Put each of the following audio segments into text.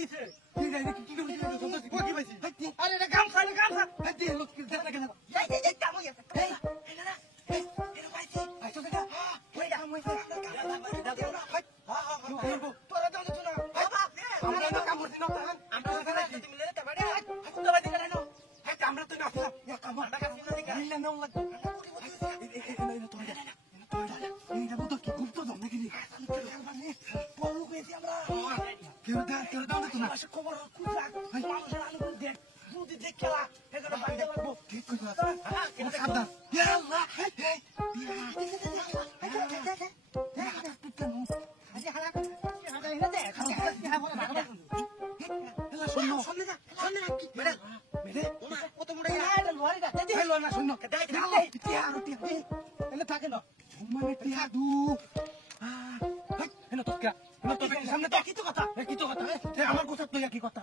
কিছে কি জানি কি করছিস সন্তোষ ও কি পাইছি আরে এটা গামছা হাতি লোক কি দেখা কেন এই কামই আছে এই না এই পাইছি আইছো দেখা ওই কাম হইছে তোরা দাও তো না বাবা আমরা না কাম করছি না তাহান আমরা সাথে না তুমি লে তা বাড়ি তো বাদি কেন হাতি আমরা তো না ইয়া কাম আমরা কাছে না দেখা ইল্লা না লাগতো এই তো এই না তো কি গুপ্ত দম নাকি বড় কইছি আমরা কেউ দাও তো না খবর কুজা মানুষের আলো দেখ যদি দেখলা এখানে বাড়তে পারবো ঠিক কইছ হ্যাঁ কিন্তু সাবধান ইয়া আল্লাহ আমার কথা তুই কি কথা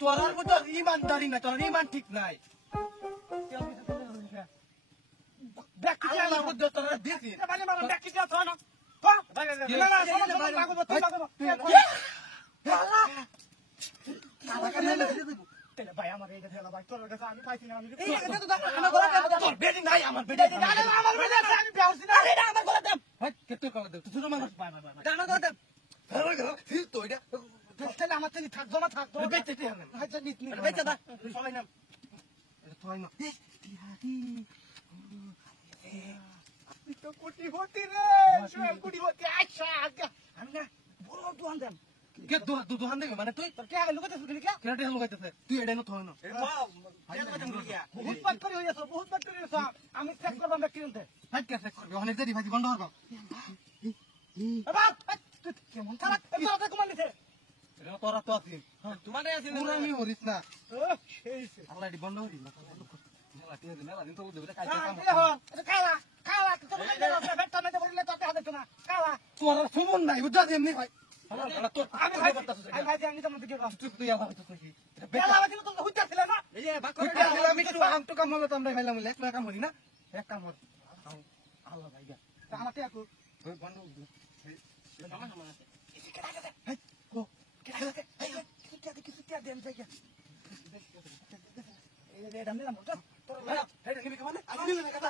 তোরার মতো ইমানদারি না তোর ইমান ঠিক নাই তোরা দিয়েছি ভাই আমার এইটা ফেলা ভাই তোর কাছে আমি পাইছি না আমি তোর বেডি নাই আমার বেডি আমার বেলা আমি পাউছি না এটা আমার গলা দেব কেতে কল দে তুই মানুষ ভাই দানা গলা দেব ফির তো এটা তাহলে আমার থেকে থাকবো না থাকবো বেচতে হবে আচ্ছা নিত নি বেচা দা সবাই নাম এটা তো না তো কোটি হতি রে কোটি হতি আচ্ছা আমি না বড় দোকান দেব কে দোকান দেবে মানে তুই তোর কে আগে লুকাতে শুনলি কে কেটে লুকাইতেছে তুই এটা না থয় না বহুত পাত্তরি হইয়াছ বহুত পাত্তরি হইয়াছ আমি চেক করব আমরা কিনতে ভাই কে চেক করবে অনেক দেরি ভাজি বন্ধ করব বাবা তুই কেমন খারাপ তোরা কমান দিছে এটা তোরা তো আছিস তোমারে আছে পুরা আমি হরিস না ও সেই আল্লাহ এটি বন্ধ করি না মেলা টিয়া দিন মেলা দিন তো দেবে কাই কাম কাম এটা কালা কালা তোর বেটা মেতে বললে তোর হাতে তো না কালা তোর সুমন নাই বুঝা এমনি ভাই তোর আমি ভাই আমি ভাই আমি তোমার দিকে তুই আবার হইতো কি বেলা বাকি তো হুইতা ছিল না এই যে বাক করে আমি একটু আম তো কাম হলো তো আমরা খাইলাম এক কাম করি না এক কাম করি আল্লাহ ভাই গা আমার তে আকু বন্ধ আমার সামনে আছে ও কিছু কে দেন যাই এই রে ডামলে না মোটা তোর এটা কি মানে আমি না কথা